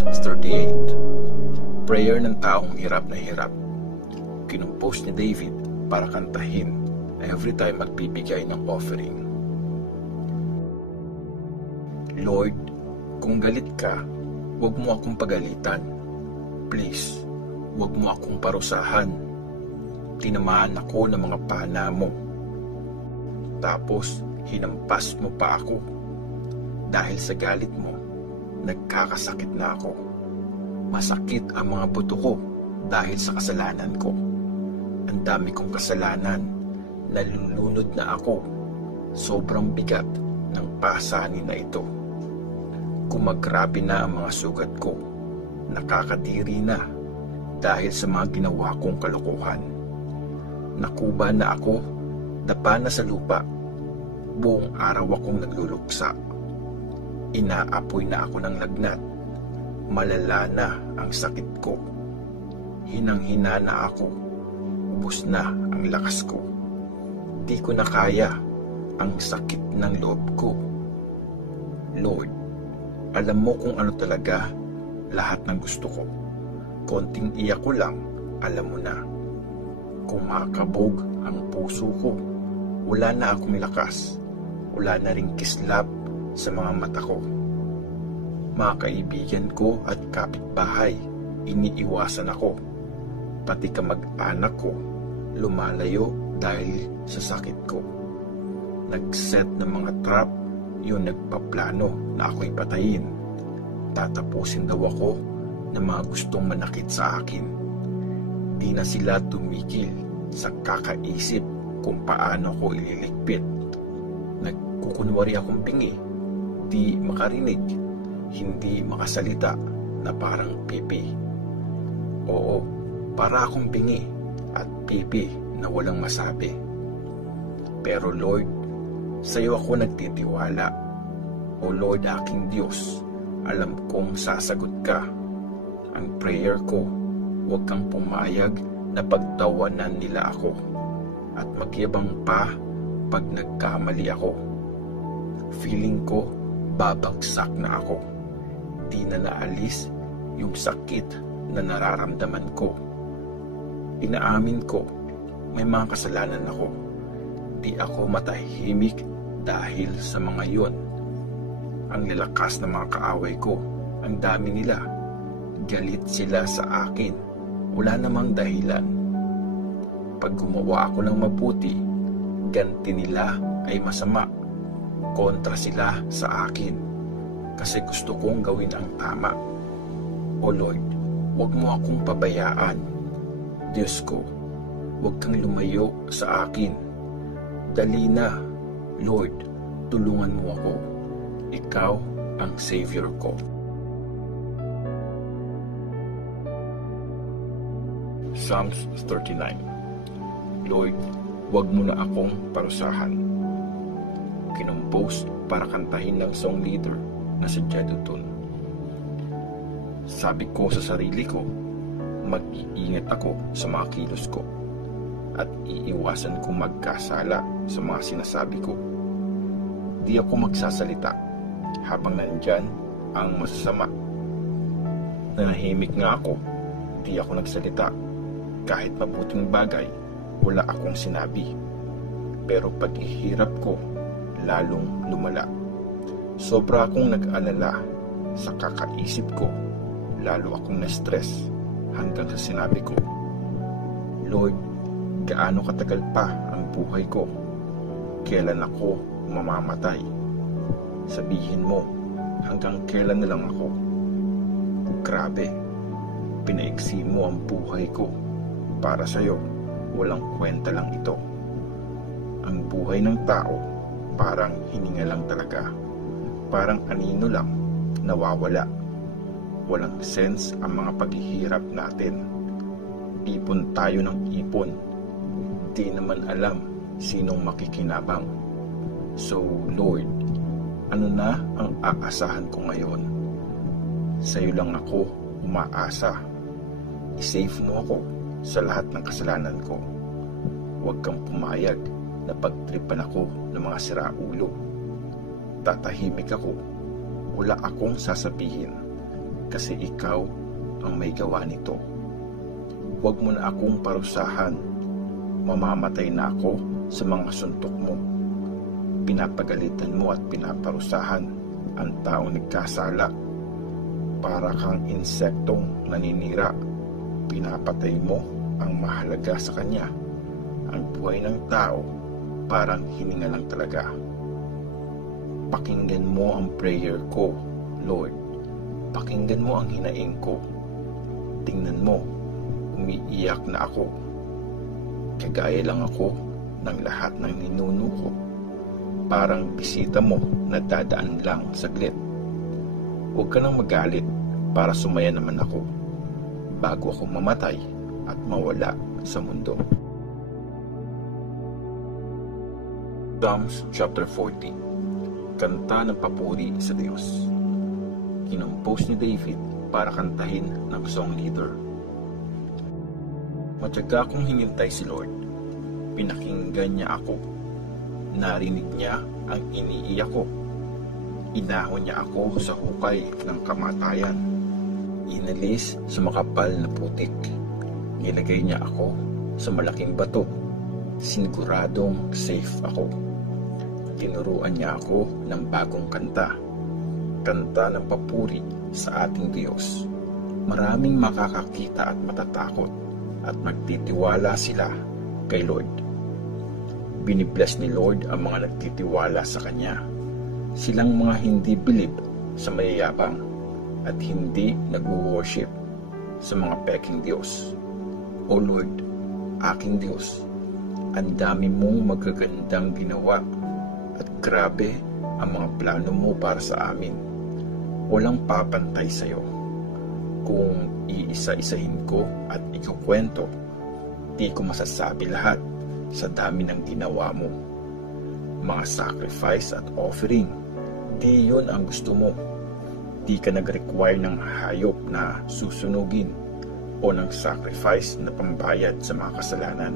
Psalms 38. Prayer ng taong hirap na hirap. Kinumpos ni David para kantahin every time magbibigay ng offering. Lord, kung galit ka, huwag mo akong pagalitan. Please, huwag mo akong parusahan. Tinamaan ako ng mga pana mo. Tapos, hinampas mo pa ako. Dahil sa galit mo, nagkakasakit na ako. Masakit ang mga buto ko dahil sa kasalanan ko. Ang dami kong kasalanan, nalulunod na ako. Sobrang bigat ng pasanin na ito. Kumagrabe na ang mga sugat ko. Nakakadiri na dahil sa mga ginawa kong kalokohan. Nakuba na ako, dapa na sa lupa. Buong araw akong nagluluksa. Inaapoy na ako ng lagnat. Malala na ang sakit ko. Hinang-hina na ako. Ubos na ang lakas ko. Di ko na kaya ang sakit ng loob ko. Lord, alam mo kung ano talaga lahat ng gusto ko. Konting iyak ko lang, alam mo na. Kumakabog ang puso ko. Wala na akong lakas. Wala na ring kislap sa mga mata ko. Mga kaibigan ko at kapitbahay, iniiwasan ako. Pati kamag-anak ko, lumalayo dahil sa sakit ko. Nag-set ng mga trap, yung nagpaplano na ako'y patayin. Tatapusin daw ako ng mga gustong manakit sa akin. Di na sila tumigil sa kakaisip kung paano ko ililigpit. Nagkukunwari akong bingi, di makarinig, hindi makasalita na parang pipi. Oo, para akong bingi at pipi na walang masabi. Pero Lord, sa iyo ako nagtitiwala. O Lord aking Diyos, alam kong sasagot ka. Ang prayer ko, huwag kang pumayag na pagtawanan nila ako at magyabang pa pag nagkamali ako. Feeling ko, babagsak na ako. Di na naalis yung sakit na nararamdaman ko. Inaamin ko, may mga kasalanan ako. Di ako matahimik dahil sa mga yon. Ang lalakas ng mga kaaway ko, ang dami nila. Galit sila sa akin. Wala namang dahilan. Pag gumawa ako ng mabuti, ganti nila ay masama. Kontra sila sa akin kasi gusto kong gawin ang tama. O Lord, huwag mo akong pabayaan. Diyos ko, huwag kang lumayo sa akin. Dali na, Lord, tulungan mo ako. Ikaw ang Savior ko. Psalms 39. Lord, huwag mo na akong parusahan. Kinumpos para kantahin ng song leader na si Jeduthun. Sabi ko sa sarili ko, mag-iingat ako sa mga kilos ko at iiwasan kong magkasala sa mga sinasabi ko. Di ako magsasalita habang nandyan ang masasama. Nanahimik nga ako, di ako nagsalita. Kahit mabuting bagay, wala akong sinabi. Pero paghihirap ko, lalong lumala. Sobra akong nag-alala sa kakaisip ko. Lalo akong na-stress hanggang sa sinabi ko, Lord, gaano katagal pa ang buhay ko? Kailan ako mamamatay? Sabihin mo, hanggang kailan na lang ako? Grabe, pinaiksi mo ang buhay ko. Para sa'yo, walang kwenta lang ito. Ang buhay ng tao, parang hininga lang talaga. Parang anino lang, nawawala. Walang sense ang mga paghihirap natin. Ipon tayo ng ipon. Di naman alam sinong makikinabang. So, Lord, ano na ang aasahan ko ngayon? Sa'yo lang ako umaasa. I-save mo ako sa lahat ng kasalanan ko. Huwag kang pumayag na pagtripan ako ng mga siraulo. Tatahimik ako. Wala akong sasabihin. kasi ikaw ang may gawa nito. Huwag mo na akong parusahan. Mamamatay na ako sa mga suntok mo. Pinapagalitan mo at pinaparusahan ang taong nagkasala. Para kang insektong naninira, pinapatay mo ang mahalaga sa kanya. Ang buhay ng tao parang hininga lang talaga. Pakinggan mo ang prayer ko, Lord. Pakinggan mo ang hinaing ko. Tingnan mo, umiiyak na ako. Kagaya lang ako ng lahat ng ninuno ko. Parang bisita mo na dadaan lang saglit. Huwag ka nang magalit para sumaya naman ako bago ako mamatay at mawala sa mundo. Psalms chapter 40. Kanta ng papuri sa Diyos. Kinompose ni David para kantahin ng song leader. Matyaga kong hinintay si Lord. Pinakinggan niya ako. Narinig niya ang iniiyak ko. Inahon niya ako sa hukay ng kamatayan. Inalis sa makapal na putik. Nilagay niya ako sa malaking bato. Siniguradong safe ako. Tinuruan niya ako ng bagong kanta. Kanta ng papuri sa ating Diyos. Maraming makakakita at matatakot at magtitiwala sila kay Lord. Binibless ni Lord ang mga nagtitiwala sa Kanya. Silang mga hindi bilib sa mayayabang at hindi nag-worship sa mga peking Diyos. O Lord, aking Diyos, ang dami mong magagandang ginawa at grabe ang mga plano mo para sa amin. Walang papantay sa iyo. Kung iisa-isahin ko at ikukwento, di ko masasabi lahat sa dami ng ginawa mo. Mga sacrifice at offering, di yun ang gusto mo. Di ka nag-require ng hayop na susunugin o ng sacrifice na pambayad sa mga kasalanan.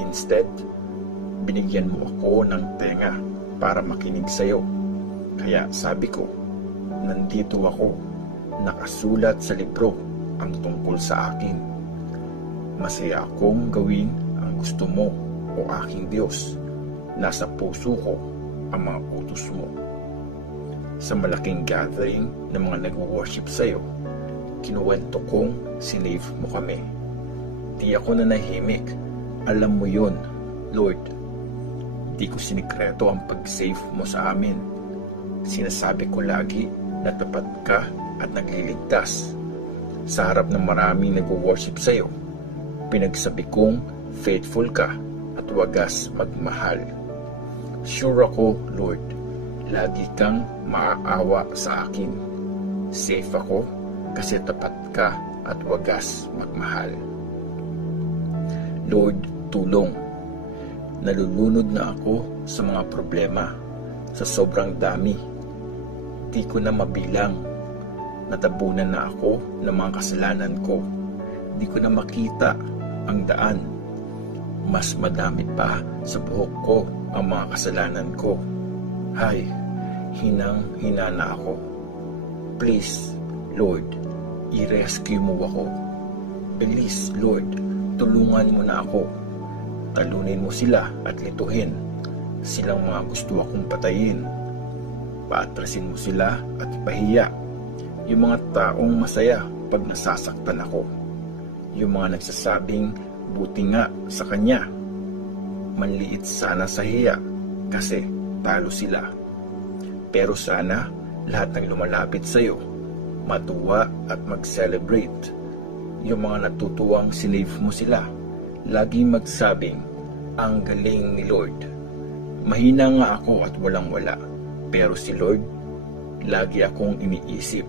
Instead, binigyan mo ako ng tenga para makinig sa iyo. Kaya sabi ko, nandito ako, nakasulat sa libro ang tungkol sa akin. Masaya akong gawin ang gusto mo, o aking Diyos. Nasa puso ko ang mga utos mo. Sa malaking gathering ng mga nag-worship sa iyo, kinuwento kong sinave mo kami. Di ako nanahimik. Alam mo yon, Lord. Di ko sinikreto ang pag-save mo sa amin. Sinasabi ko lagi na tapat ka at nagliligtas. Sa harap ng maraming nag-worship sa iyo, pinagsabi kong faithful ka at wagas magmahal. Sure ako, Lord, lagi kang maaawa sa akin. Safe ako kasi tapat ka at wagas magmahal. Lord, tulong. Nalulunod na ako sa mga problema, sa sobrang dami. Di ko na mabilang. Natabunan na ako ng mga kasalanan ko. Di ko na makita ang daan. Mas madami pa sa buhok ko ang mga kasalanan ko. Hay, hinang-hina na ako. Please, Lord, i-rescue mo ako. Please, Lord, tulungan mo na ako. Talunin mo sila at lituhin. Silang mga gusto akong patayin. Paatrasin mo sila at ipahiya. Yung mga taong masaya pag nasasaktan ako. Yung mga nagsasabing buti nga sa kanya. Manliit sana sa hiya kasi talo sila. Pero sana lahat ng lumalapit sa iyo matuwa at mag-celebrate. Yung mga natutuwang sinave mo sila, laging magsabing, ang galing ni Lord. Mahina nga ako at walang-wala, pero si Lord, lagi akong iniisip.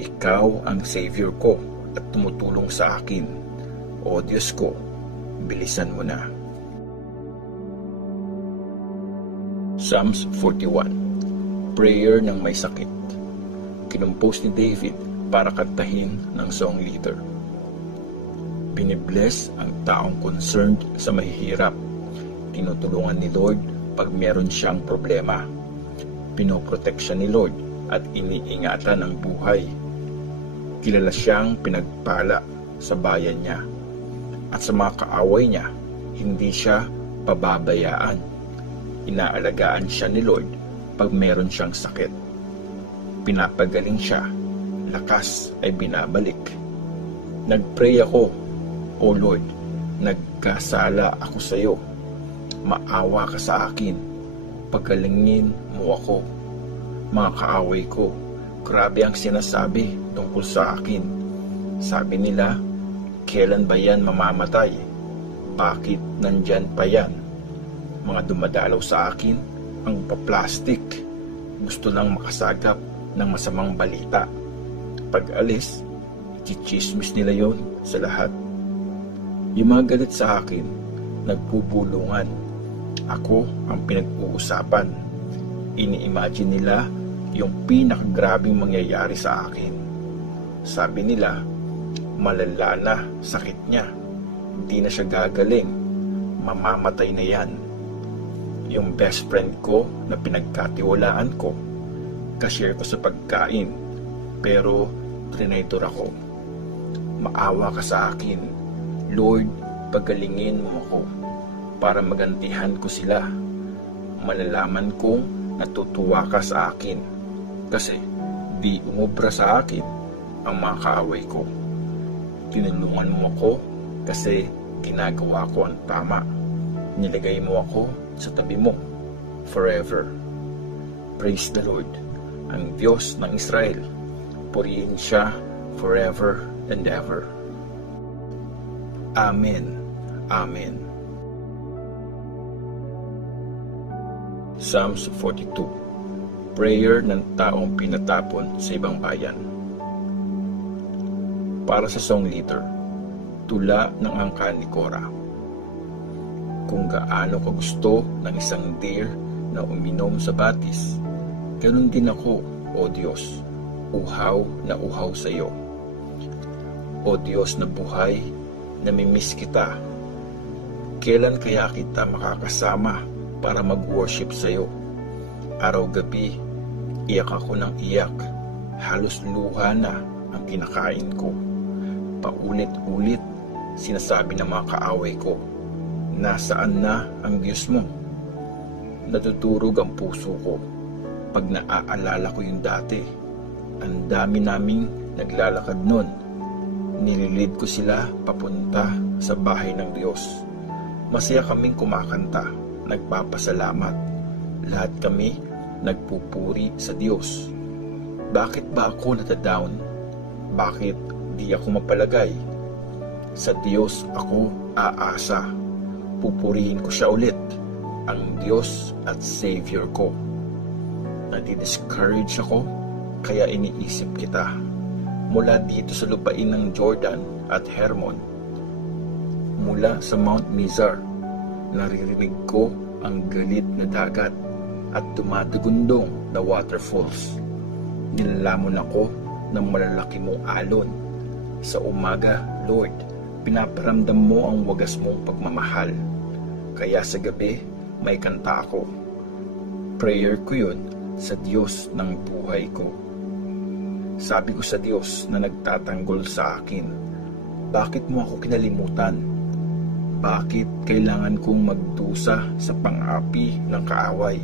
Ikaw ang Savior ko at tumutulong sa akin. O Diyos ko, bilisan mo na. Psalms 41. Prayer ng may sakit. Kinumpose ni David para kantahin ng song leader. Binibless ang taong concerned sa mahihirap. Tinutulungan ni Lord pag meron siyang problema. Pinoproteksyon ni Lord at iniingatan ang buhay Kilala siyang pinagpala sa bayan niya. At sa mga kaaway niya, hindi siya pababayaan. Inaalagaan siya ni Lord pag meron siyang sakit. Pinapagaling siya, lakas ay binabalik. Nagpray ako, O Lord, nagkasala ako sa iyo. Maawa ka sa akin, pagalingin mo ako. Mga kaaway ko, grabe ang sinasabi tungkol sa akin. Sabi nila, kailan ba yan mamamatay? Bakit nandyan pa yan? Mga dumadalaw sa akin, ang paplastik. Gusto lang makasagap ng masamang balita. Pag alis, chichismis nila yon sa lahat. Yung mga galit sa akin, nagpupulungan. Ako ang pinag-uusapan. Ini-imagine nila yung pinakagrabing mangyayari sa akin. Sabi nila, malala na sakit niya. Hindi na siya gagaling. Mamamatay na yan. Yung best friend ko na pinagkatiwalaan ko, kashare ko sa pagkain, pero trinaitor ako. Maawa ka sa akin. Lord, pagalingin mo ako para magantihan ko sila. Malalaman kong natutuwa ka sa akin kasi di umubra sa akin ang mga kaaway ko. Tinulungan mo ako kasi ginagawa ko ang tama. Nilagay mo ako sa tabi mo forever. Praise the Lord, ang Diyos ng Israel. Purihin siya forever and ever. Amen. Amen. Psalms 42. Prayer ng taong pinatapon sa ibang bayan. Para sa song leader, tula ng angkan ni Korah. Kung gaano ka gusto ng isang deer na uminom sa batis, ganun din ako, O Diyos, uhaw na uhaw sa iyo. O Diyos na buhay, namimiss kita. Kailan kaya kita makakasama para mag-worship sa iyo? Araw-gabi, iyak ako ng iyak. Halos luha na ang kinakain ko. Paulit-ulit, sinasabi ng mga kaaway ko, nasaan na ang Diyos mo? Natuturog ang puso ko pag naaalala ko yung dati. Ang dami naming naglalakad nun. Nililid ko sila papunta sa bahay ng Diyos. Masaya kaming kumakanta, nagpapasalamat. Lahat kami nagpupuri sa Diyos. Bakit ba ako natadown? Bakit di ako mapalagay? Sa Diyos ako aasa. Pupurihin ko siya ulit, ang Diyos at Savior ko. Nadi-discourage ako, kaya iniisip kita. Mula dito sa lupain ng Jordan at Hermon, mula sa Mount Mizar, naririnig ko ang galit na dagat at dumadugundong na waterfalls. Nilalamon ako ng malalaki mong alon. Sa umaga, Lord, pinaparamdam mo ang wagas mong pagmamahal. Kaya sa gabi, may kanta ako. Prayer ko yun sa Diyos ng buhay ko. Sabi ko sa Diyos na nagtatanggol sa akin, bakit mo ako kinalimutan? Bakit kailangan kong magdusa sa pang-api ng kaaway?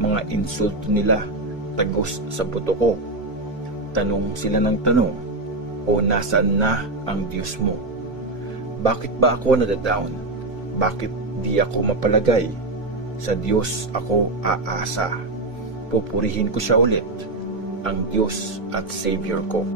Mga insulto nila, tagos sa buto ko. Tanong sila ng tanong, o nasaan na ang Diyos mo? Bakit ba ako nadadown? Bakit di ako mapalagay? Sa Diyos ako aasa. Pupurihin ko siya ulit, ang Diyos at Savior ko.